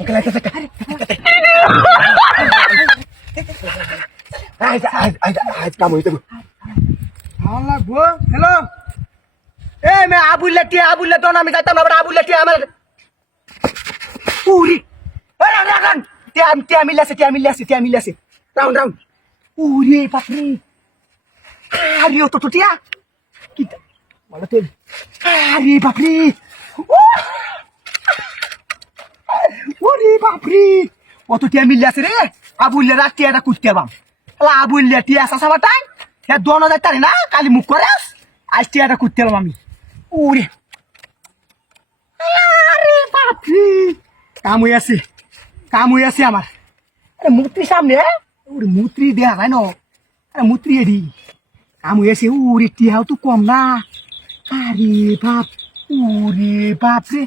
ওকে লাগতে আজ কাম হইতে লাগবো। হ্যালো এ মে আবুল্লা তো না আমি যাইতাম না আবুল্লা আমার উরি রান টিয়া মিলাছে রাউন্ড উরি বাপরে আরে ও তো টিয়া কি বলো তুই আরে বাপরে ওরে বাপরে কত টিয়া মিলাছে রে আবুল্লা রাত টিয়াটা কুটতে পারবাম আবুল্লা টিয়া আসা বাটাই হ্যাঁ 2000 তারি না কালি মুখ করে আজ টিয়াটা কুটতে পারবাম আমি উরে আরে বাপরে কাম হয়ে আছে আমার আরে মূর্তি সামনে ওরে মূর্তি দেয়া যায় না আরে মূর্তি এডি কাম হয়ে আছে উরে টিয়াও তো কম না আরে বাপ উরে বাপ রে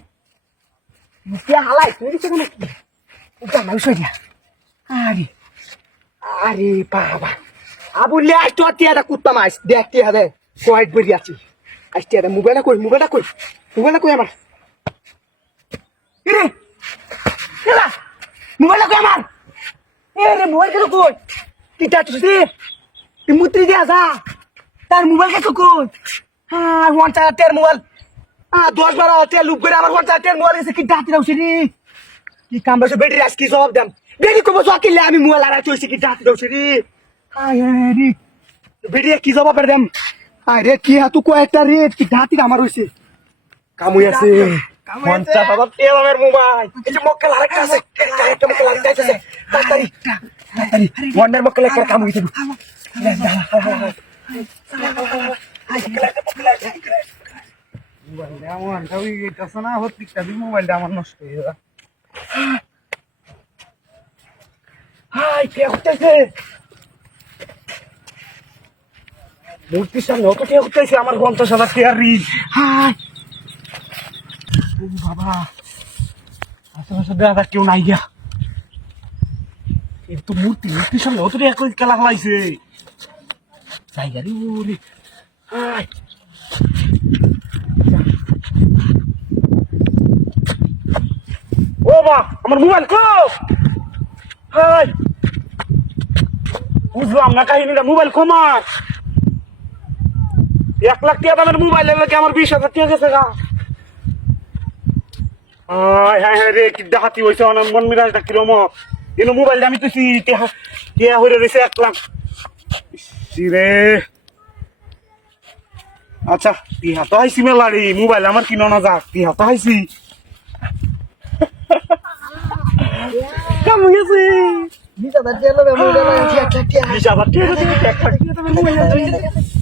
টিয়া হালাই তুই কোনো ওটা না বিষয় দিয়া আরে বাবা আবুল্লে আজ তো টিয়াটা কুটতাম আজ দেখ টিয়া দে কয়েক বেরি আছি আজ টিয়াটা মোবাইলটা কই আমার এরে এলা মোবাইলটা কই আমার এরে মোবাইল কেন কই টিটা তুই মুত্রি দিয়া যা তার মোবাইল কেন কই হ্যাঁ 1 টাকার মোবাইল 10-12 টাকা লুপ করে আমার 1 টাকার মোবাইল গেছে কি ডাতি দাও রে কি কাম বসে বেডি রাস কি জবাব দাম বেডি কো বসে কিলে আমি মোবাইল আরা চইছি কি ডাতি দাও রে আরে বেডি কি জবাব দাম আরে কি হাতু কয়টা রে কি ডাতি আমার হইছে কাম হই আছে 50,000 টাকা আমার মোবাইল এই যে মক্কেল আরেকটা আছে একটা মক্কেল আরেকটা আছে তাড়াতাড়ি ওয়ান্ডার মক্কেল একটা কাম হইছে মোবাইলটা আমার গাবি গেছে না হতিকটা মোবাইলটা আমার নষ্ট হয়ে গেল। হাই কে হইছে মূর্তি সামনে অত কে হইছে আমার 50,000 টাকা রি হাই ও বাবা আশেপাশে দেখা কেউ নাই গিয়া এই তো মূর্তি সামনে অত টাকা খেলা খেলাইছে জায়গা রে ওরে হাই ও বা আমার মোবাইল কো হাই বুঝলাম না কাহিনীটা মোবাইল কমার 1 লাখ টাকা দামের মোবাইল লাগে আমার 20,000 টাকা গেছে গা হ্যাঁ রে কি ডাহাতি হয়েছে অনেক মন মিরাজটা কিরম এলো মোবাইলটা আমি তো টিয়া হয়ে রয়েছে 1 লাখ রে আচ্ছা টিহা তো হাইছি মেলারি মোবাইল আমার কিনো না যাক টিহা তো হাইছি কেমন গেছে 20,000 টাকা মোবাইল 1 লাখ টাকা 20,000 টাকা